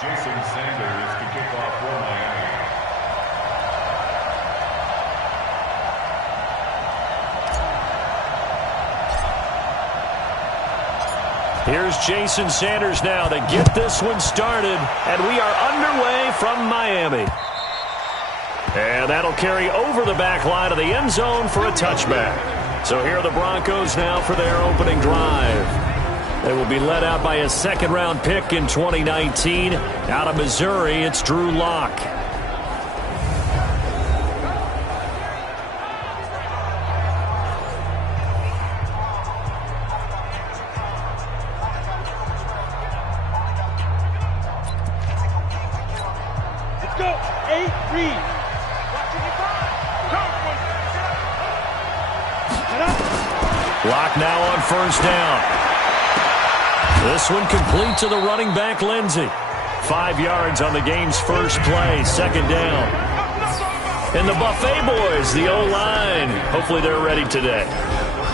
Jason Sanders to kick off for Miami. Here's Jason Sanders now to get this one started, and we are underway from Miami. And that'll carry over the back line of the end zone for a touchback. So here are the Broncos now for their opening drive. They will be led out by a second-round pick in 2019. Out of Missouri, it's Drew Lock. Let's go. 8, read. Lock now on first down. This one complete to the running back, Lindsey. 5 yards on the game's first play, second down. And the Buffet boys, the O-line, hopefully they're ready today.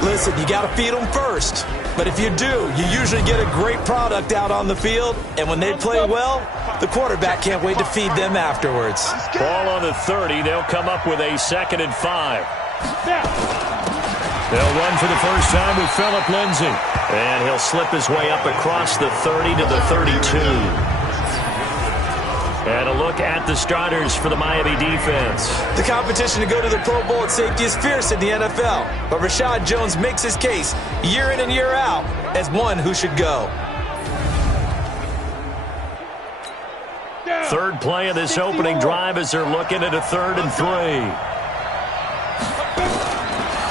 Listen, you got to feed them first. But if you do, you usually get a great product out on the field. And when they play well, the quarterback can't wait to feed them afterwards. Ball on the 30. They'll come up with a 2nd and 5. They'll run for the first time with Phillip Lindsay. And he'll slip his way up across the 30 to the 32. And a look at the starters for the Miami defense. The competition to go to the Pro Bowl at safety is fierce in the NFL. But Rashad Jones makes his case year in and year out as one who should go. Third play of this opening drive as they're looking at a 3rd and 3.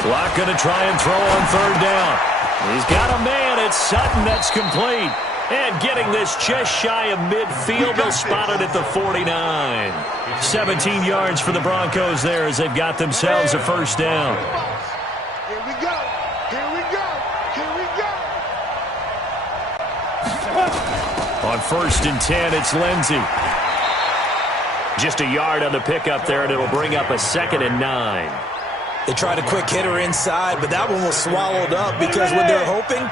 Lock going to try and throw on 3rd down. He's got a man. It's Sutton. That's complete. And getting this just shy of midfield. They'll spot it at the 49. 17 yards for the Broncos there as they've got themselves a first down. Here we go. Here we go. Here we go. On 1st and 10, it's Lindsey. Just a yard on the pickup there, and it'll bring up a 2nd and 9. They tried a quick hitter inside, but that one was swallowed up because what they're hoping,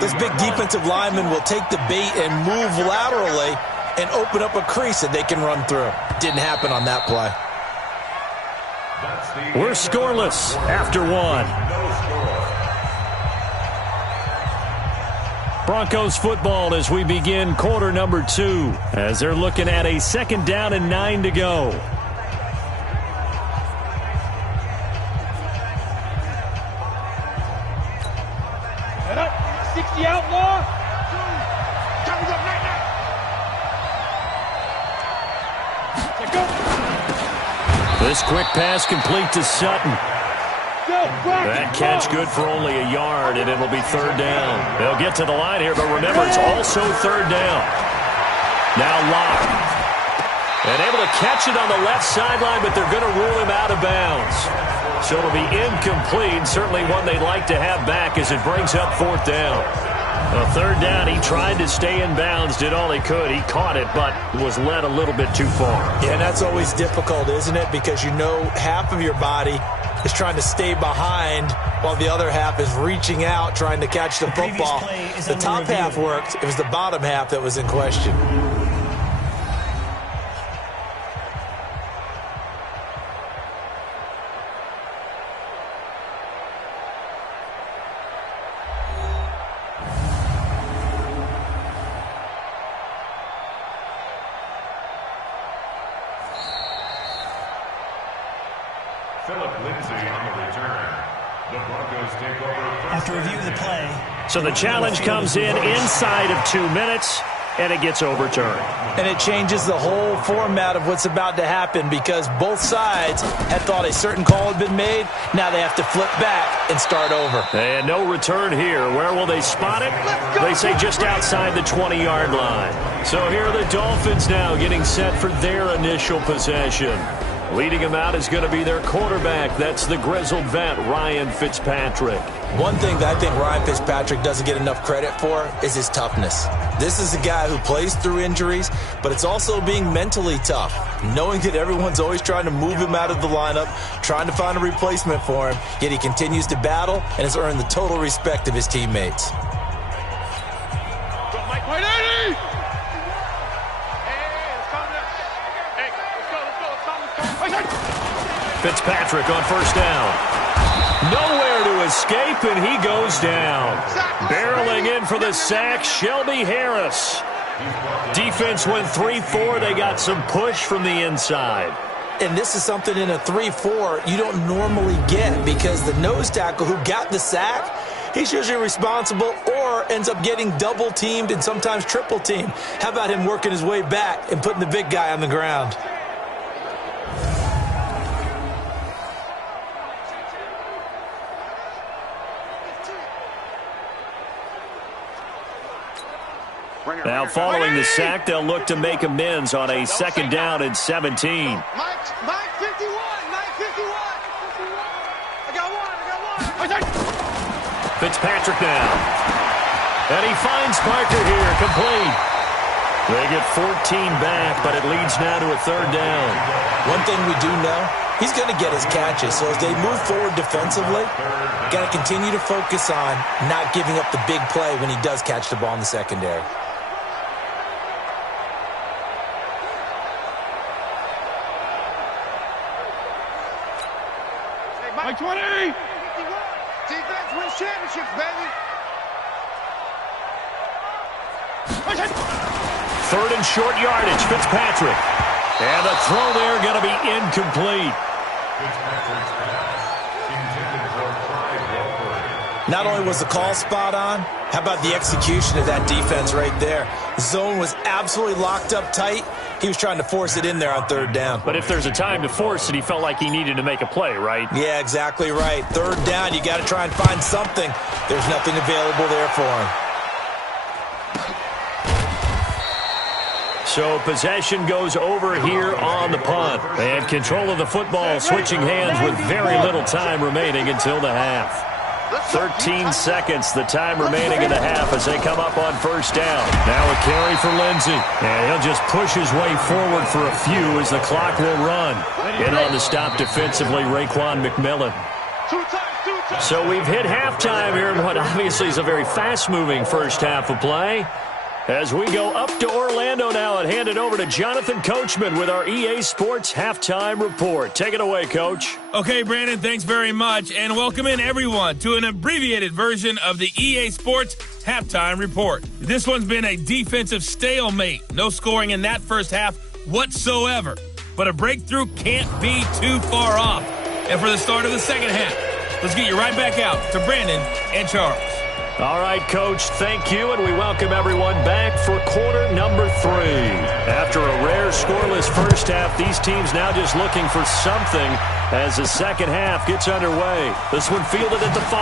this big defensive lineman will take the bait and move laterally and open up a crease that they can run through. Didn't happen on that play. We're scoreless after 1. Broncos football as we begin quarter number 2, as they're looking at a 2nd down and 9 to go. The outlaw. This quick pass complete to Sutton. That catch good for only a yard, and it'll be 3rd down. They'll get to the line here, but remember, it's also 3rd down. Now Lock. And able to catch it on the left sideline, but they're going to rule him out of bounds. So it'll be incomplete, certainly one they'd like to have back as it brings up 4th down. A 3rd down, he tried to stay in bounds, did all he could. He caught it, but was led a little bit too far. Yeah, and that's always difficult, isn't it? Because you know half of your body is trying to stay behind while the other half is reaching out, trying to catch the football. The top half worked. It was the bottom half that was in question. So the challenge comes in inside of 2 minutes, and it gets overturned. And it changes the whole format of what's about to happen because both sides had thought a certain call had been made. Now they have to flip back and start over. And no return here. Where will they spot it? They say just outside the 20-yard line. So here are the Dolphins now getting set for their initial possession. Leading them out is going to be their quarterback. That's the grizzled vet, Ryan Fitzpatrick. One thing that I think Ryan Fitzpatrick doesn't get enough credit for is his toughness. This is a guy who plays through injuries, but it's also being mentally tough, knowing that everyone's always trying to move him out of the lineup, trying to find a replacement for him, yet he continues to battle and has earned the total respect of his teammates. Fitzpatrick on first down. Nowhere to escape, and he goes down. Barreling in for the sack, Shelby Harris. Defense went 3-4. They got some push from the inside. And this is something in a 3-4 you don't normally get, because the nose tackle who got the sack, he's usually responsible or ends up getting double-teamed and sometimes triple-teamed. How about him working his way back and putting the big guy on the ground? Now following the sack, they'll look to make amends on a second down and 17. Mike 51, Mike 51. I got one. Fitzpatrick now. And he finds Parker here, complete. They get 14 back, but it leads now to a third down. One thing we do know, he's going to get his catches. So as they move forward defensively, got to continue to focus on not giving up the big play when he does catch the ball in the secondary. Mike 20. Defense wins championships, baby. Third and short yardage, Fitzpatrick. And the throw there going to be incomplete. Not only was the call spot on, how about the execution of that defense right there? Zone was absolutely locked up tight. He was trying to force it in there on third down. But if there's a time to force it, he felt like he needed to make a play, right? Yeah, exactly right. Third down, you got to try and find something. There's nothing available there for him. So possession goes over here on the punt. And control of the football switching hands with very little time remaining until the half. 13 seconds, the time remaining in the half as they come up on first down. Now a carry for Lindsey. And he'll just push his way forward for a few as the clock will run. In on the stop defensively, Raekwon McMillan. So we've hit halftime here in what obviously is a very fast-moving first half of play. As we go up to Orlando now and hand it over to Jonathan Coachman with our EA Sports Halftime Report. Take it away, Coach. Okay, Brandon, thanks very much. And welcome in, everyone, to an abbreviated version of the EA Sports Halftime Report. This one's been a defensive stalemate. No scoring in that first half whatsoever. But a breakthrough can't be too far off. And for the start of the second half, let's get you right back out to Brandon and Charles. All right, Coach, thank you, and we welcome everyone back for quarter number 3. After a rare scoreless first half, these teams now just looking for something as the second half gets underway. This one fielded at the 5.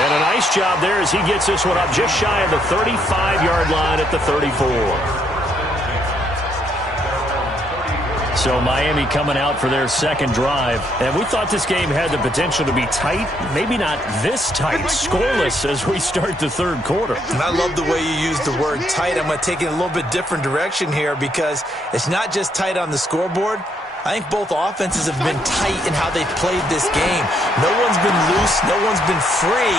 And a nice job there as he gets this one up just shy of the 35-yard line at the 34. So Miami coming out for their second drive. And we thought this game had the potential to be tight. Maybe not this tight, scoreless as we start the third quarter. And I love the way you use the word tight. I'm going to take it in a little bit different direction here because it's not just tight on the scoreboard. I think both offenses have been tight in how they've played this game. No one's been loose. No one's been free.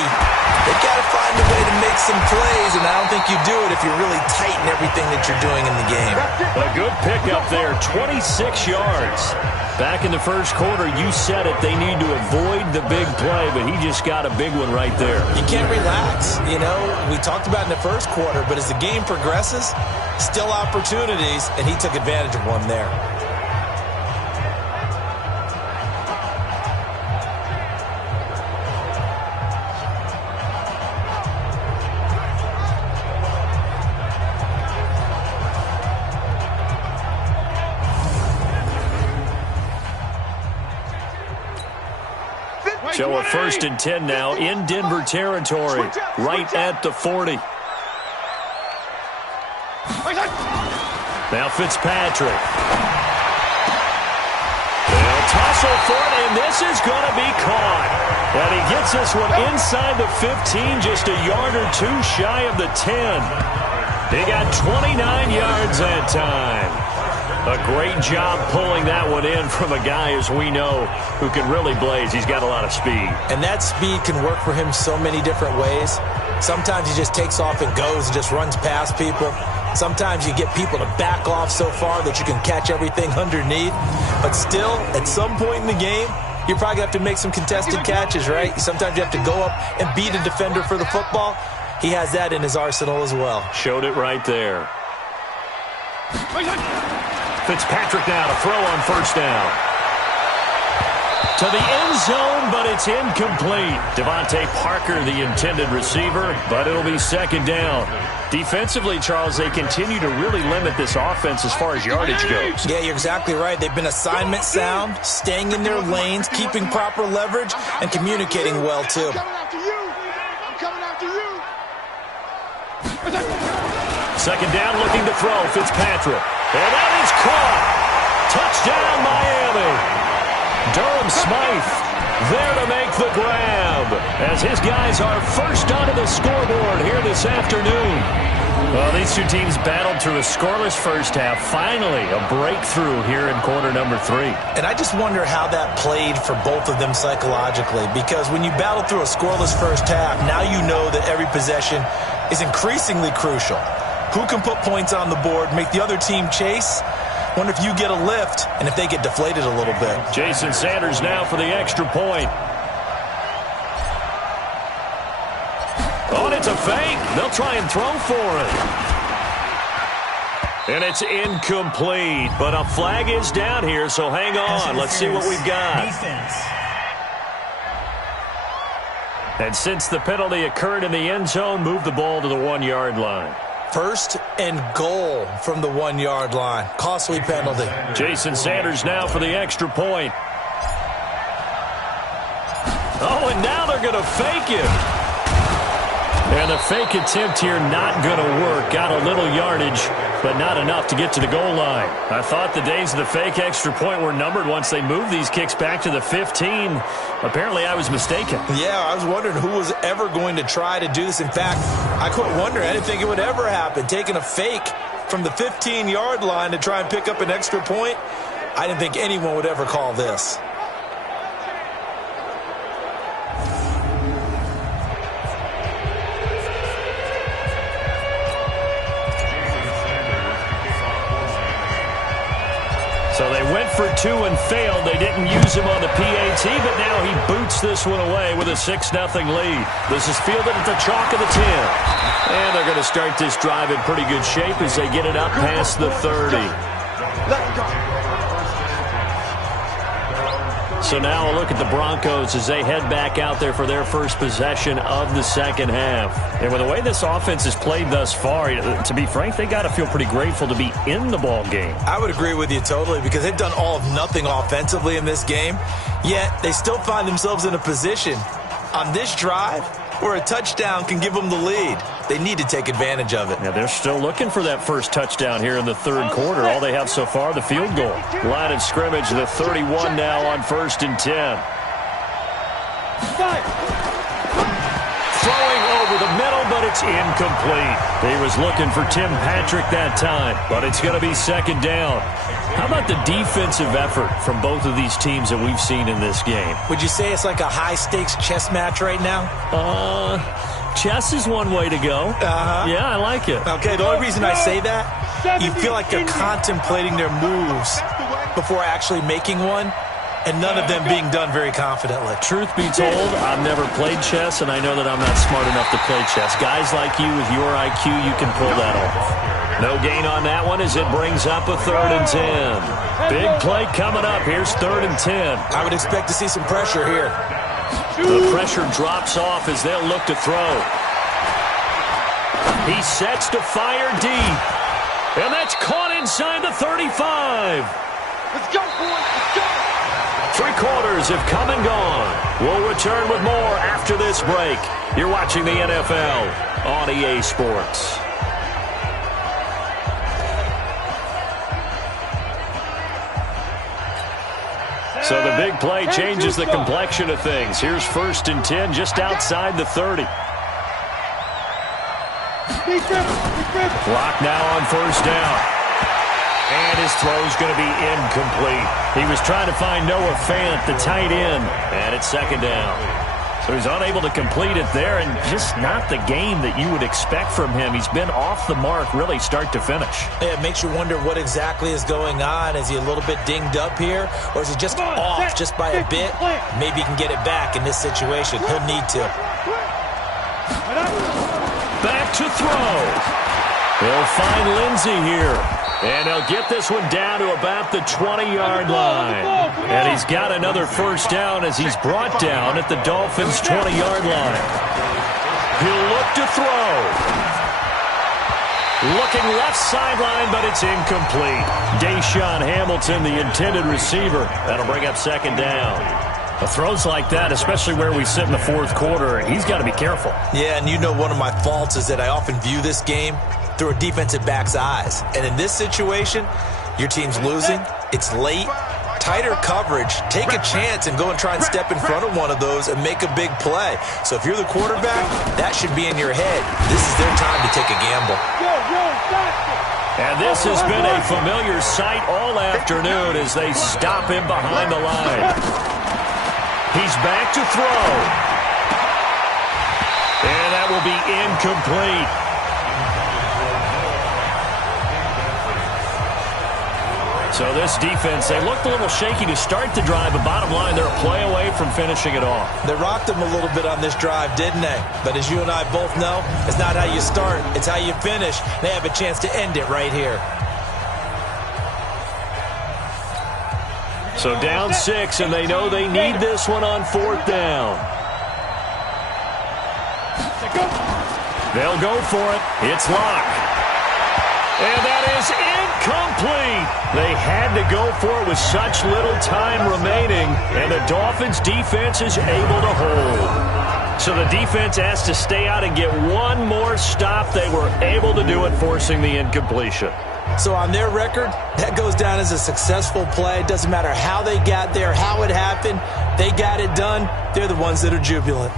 They've got to find a way to make some plays, and I don't think you do it if you're really tight in everything that you're doing in the game. A good pickup there, 26 yards. Back in the first quarter, you said it, they need to avoid the big play, but he just got a big one right there. You can't relax. You know, we talked about in the first quarter, but as the game progresses, still opportunities, and he took advantage of one there. So a 1st and 10 now in Denver territory, right at the 40. Now Fitzpatrick. They'll tussle for it, and this is going to be caught. And he gets this one inside the 15, just a yard or two shy of the 10. He got 29 yards that time. A great job pulling that one in from a guy, as we know, who can really blaze. He's got a lot of speed. And that speed can work for him so many different ways. Sometimes he just takes off and goes and just runs past people. Sometimes you get people to back off so far that you can catch everything underneath. But still, at some point in the game, you're probably going to have to make some contested catches, right? Sometimes you have to go up and beat a defender for the football. He has that in his arsenal as well. Showed it right there. Fitzpatrick now to throw on first down. To the end zone, but it's incomplete. Devontae Parker, the intended receiver, but it'll be second down. Defensively, Charles, they continue to really limit this offense as far as yardage goes. Yeah, you're exactly right. They've been assignment sound, staying in their lanes, keeping proper leverage, and communicating well, too. I'm coming after you. I'm coming after you. Second down, looking to throw, Fitzpatrick. And that is caught. Touchdown, Miami. Durham Smythe there to make the grab as his guys are first onto the scoreboard here this afternoon. Well, these two teams battled through a scoreless first half. Finally, a breakthrough here in quarter number 3. And I just wonder how that played for both of them psychologically, because when you battle through a scoreless first half, now you know that every possession is increasingly crucial. Who can put points on the board, make the other team chase? Wonder if you get a lift and if they get deflated a little bit. Jason Sanders now for the extra point. Oh, and it's a fake. They'll try and throw for it. And it's incomplete, but a flag is down here, so hang on. Let's see what we've got. Defense. And since the penalty occurred in the end zone, move the ball to the 1-yard line. First and goal from the 1-yard line. Costly penalty. Jason Sanders now for the extra point. Oh, and now they're going to fake it. And the fake attempt here not going to work. Got a little yardage, but not enough to get to the goal line. I thought the days of the fake extra point were numbered once they moved these kicks back to the 15. Apparently, I was mistaken. Yeah, I was wondering who was ever going to try to do this. In fact, I couldn't wonder. I didn't think it would ever happen. Taking a fake from the 15-yard line to try and pick up an extra point, I didn't think anyone would ever call this. So they went for 2 and failed. They didn't use him on the PAT, but now he boots this one away with a 6-0 lead. This is fielded at the chalk of the 10. And they're going to start this drive in pretty good shape as they get it up past the 30. Let's go. So now a look at the Broncos as they head back out there for their first possession of the second half. And with the way this offense has played thus far, to be frank, they got to feel pretty grateful to be in the ball game. I would agree with you totally, because they've done all of nothing offensively in this game, yet they still find themselves in a position on this drive where a touchdown can give them the lead. They need to take advantage of it. Yeah, they're still looking for that first touchdown here in the third quarter. All they have so far, the field goal. Line of scrimmage, the 31 now on 1st and 10. Throwing over the middle, but it's incomplete. He was looking for Tim Patrick that time, but it's going to be second down. How about the defensive effort from both of these teams that we've seen in this game? Would you say it's like a high-stakes chess match right now? Chess is one way to go. Yeah, I like it. Okay, the only reason I say that, you feel like they're contemplating their moves before actually making one, and none of them being done very confidently. Truth be told, I've never played chess, and I know that I'm not smart enough to play chess. Guys like you with your IQ, you can pull that off. No gain on that one as it brings up a 3rd and 10. Big play coming up. Here's 3rd and 10. I would expect to see some pressure here. The pressure drops off as they'll look to throw. He sets to fire deep. And that's caught inside the 35. Let's go, boys. Let's go. 3 quarters have come and gone. We'll return with more after this break. You're watching the NFL on EA Sports. So the big play changes the complexion of things. Here's 1st and 10 just outside the 30. Clock now on 1st down. And his throw's going to be incomplete. He was trying to find Noah Fant, the tight end, and it's 2nd down. So he's unable to complete it there, and just not the game that you would expect from him. He's been off the mark really start to finish. Yeah, it makes you wonder what exactly is going on. Is he a little bit dinged up here, or is he just off just by a bit? Maybe he can get it back in this situation. He'll need to. Back to throw. He'll find Lindsey here. And he'll get this one down to about the 20-yard line. And he's got another first down as he's brought down at the Dolphins' 20-yard line. He'll look to throw. Looking left sideline, but it's incomplete. Deshaun Hamilton, the intended receiver. That'll bring up second down. Throws like that, especially where we sit in the fourth quarter, he's got to be careful. Yeah, and you know one of my faults is that I often view this game through a defensive back's eyes. And in this situation, your team's losing, it's late, tighter coverage, take a chance and go and try and step in front of one of those and make a big play. So if you're the quarterback, that should be in your head. This is their time to take a gamble. And this has been a familiar sight all afternoon as they stop him behind the line. He's back to throw. And that will be incomplete. So this defense, they looked a little shaky to start the drive, but bottom line, they're a play away from finishing it off. They rocked them a little bit on this drive, didn't they? But as you and I both know, it's not how you start, it's how you finish. They have a chance to end it right here. So down 6, and they know they need this one on fourth down. They'll go for it. It's Locke. And that is incomplete. They had to go for it with such little time remaining, and the Dolphins' defense is able to hold. So the defense has to stay out and get one more stop. They were able to do it, forcing the incompletion. So on their record, that goes down as a successful play. It doesn't matter how they got there, how it happened. They got it done. They're the ones that are jubilant.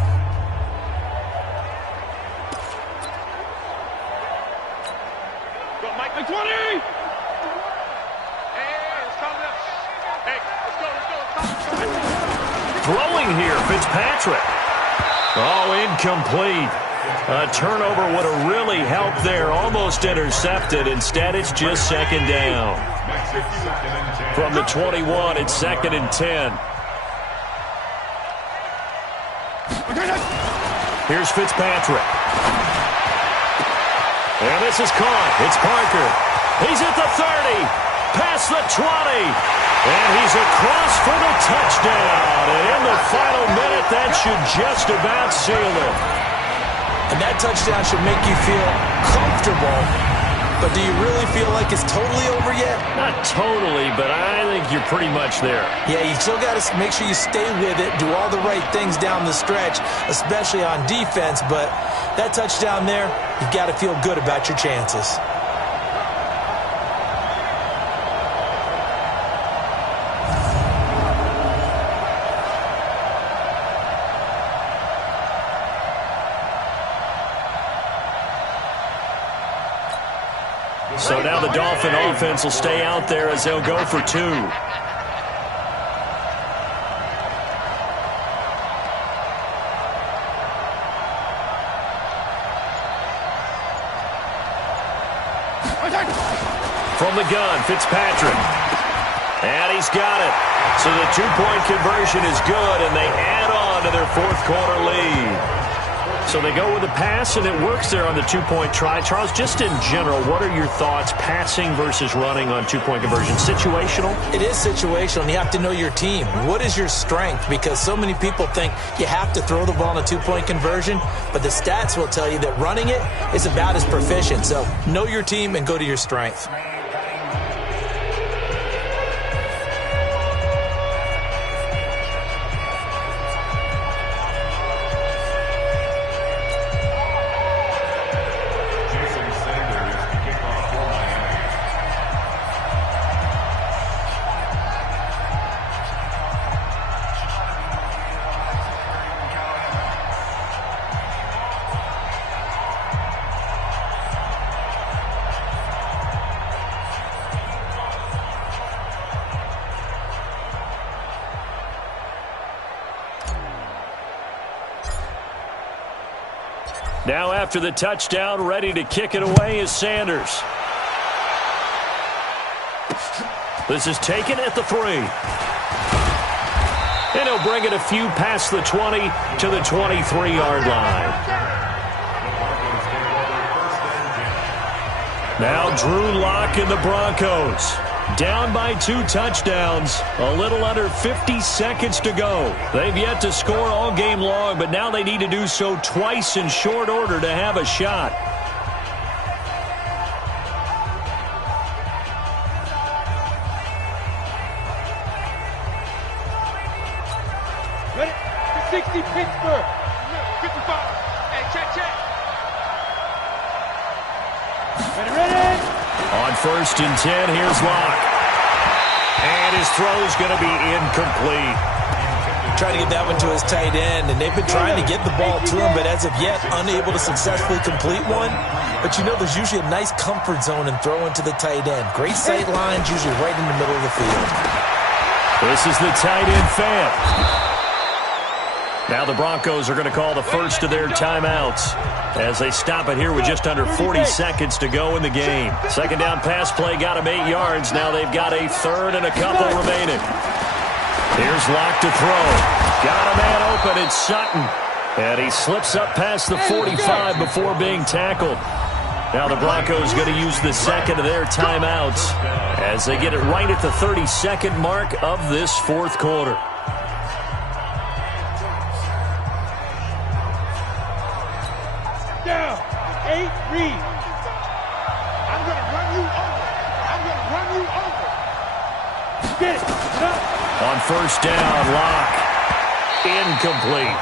Throwing here, Fitzpatrick. Oh, incomplete. A turnover would have really helped there. Almost intercepted. Instead, it's just second down. From the 21, it's 2nd and 10. Here's Fitzpatrick. And this is caught. It's Parker. He's at the 30. Past the 20. And he's across for the touchdown. And in the final minute, that should just about seal it. And that touchdown should make you feel comfortable. But do you really feel like it's totally over yet? Not totally, but I think you're pretty much there. Yeah, you still got to make sure you stay with it, do all the right things down the stretch, especially on defense. But that touchdown there, you've got to feel good about your chances. So now the Dolphin offense will stay out there as they'll go for 2. From the gun, Fitzpatrick. And he's got it. So the 2-point conversion is good, and they add on to their fourth quarter lead. So they go with a pass, and it works there on the 2-point try. Charles, just in general, what are your thoughts passing versus running on 2-point conversion? Situational? It is situational, and you have to know your team. What is your strength? Because so many people think you have to throw the ball in a 2-point conversion, but the stats will tell you that running it is about as proficient. So know your team and go to your strength. Now after the touchdown, ready to kick it away is Sanders. This is taken at the 3. And he'll bring it a few past the 20 to the 23-yard line. Now Drew Lock and the Broncos. Down by 2 touchdowns. A little under 50 seconds to go. They've yet to score all game long, but now they need to do so twice in short order to have a shot. Ready? 60 Pittsburgh. 55. Hey, check. Ready? On 1st and 10, here's Locke. And his throw's going to be incomplete. Trying to get that one to his tight end, and they've been trying to get the ball to him, but as of yet, unable to successfully complete one. But you know, there's usually a nice comfort zone in throwing to the tight end. Great sight lines, usually right in the middle of the field. This is the tight end fan. Now the Broncos are going to call the first of their timeouts as they stop it here with just under 40 seconds to go in the game. Second down pass play got him 8 yards. Now they've got a third and a couple remaining. Here's Locke to throw. Got a man open. It's Sutton. And he slips up past the 45 before being tackled. Now the Broncos going to use the second of their timeouts as they get it right at the 32nd mark of this 4th quarter. Down. 8 read. I'm going to run you over. Get it. On 1st down, Locke. Incomplete.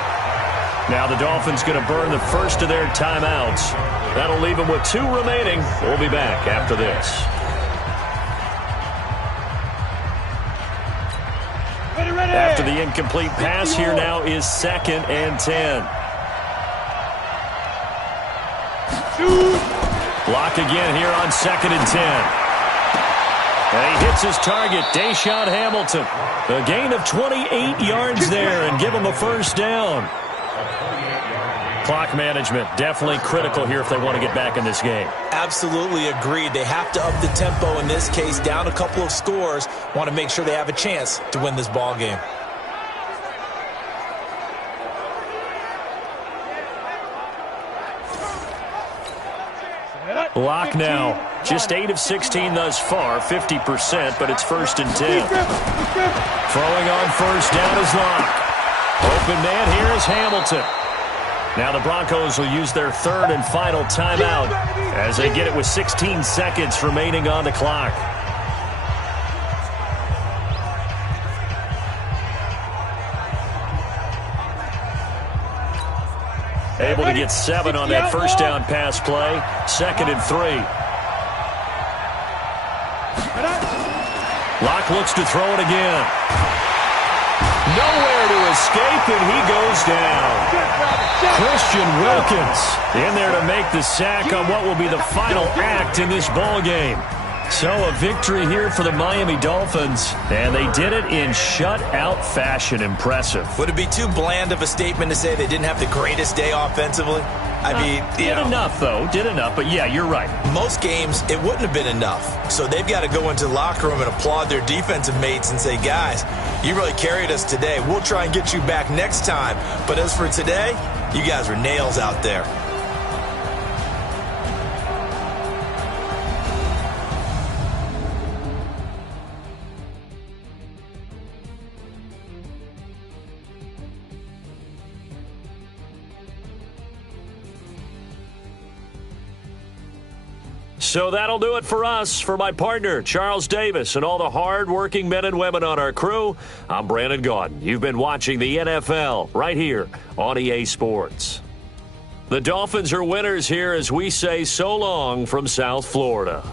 Now the Dolphins going to burn the first of their timeouts. That'll leave them with 2 remaining. We'll be back after this. Ready. After the incomplete pass, here now is 2nd and 10. Block again here on 2nd and 10. And he hits his target, Deshaun Hamilton. A gain of 28 yards there and give him a first down. Clock management definitely critical here if they want to get back in this game. Absolutely agreed. They have to up the tempo in this case, down a couple of scores. Want to make sure they have a chance to win this ball game. Locke now, just 8 of 16 thus far, 50%, but it's 1st and 10. Throwing on 1st down is Locke. Open man here is Hamilton. Now the Broncos will use their 3rd and final timeout as they get it with 16 seconds remaining on the clock. Able to get 7 on that first down pass play. 2nd and 3. Locke looks to throw it again. Nowhere to escape, and he goes down. Christian Wilkins in there to make the sack on what will be the final act in this ball game. So a victory here for the Miami Dolphins, and they did it in shutout fashion. Impressive. Would it be too bland of a statement to say they didn't have the greatest day offensively? I mean, did enough, though. Did enough, but yeah, you're right. Most games, it wouldn't have been enough. So they've got to go into the locker room and applaud their defensive mates and say, guys, you really carried us today. We'll try and get you back next time. But as for today, you guys were nails out there. So that'll do it for us. For my partner, Charles Davis, and all the hard-working men and women on our crew, I'm Brandon Gaudin. You've been watching the NFL right here on EA Sports. The Dolphins are winners here as we say so long from South Florida.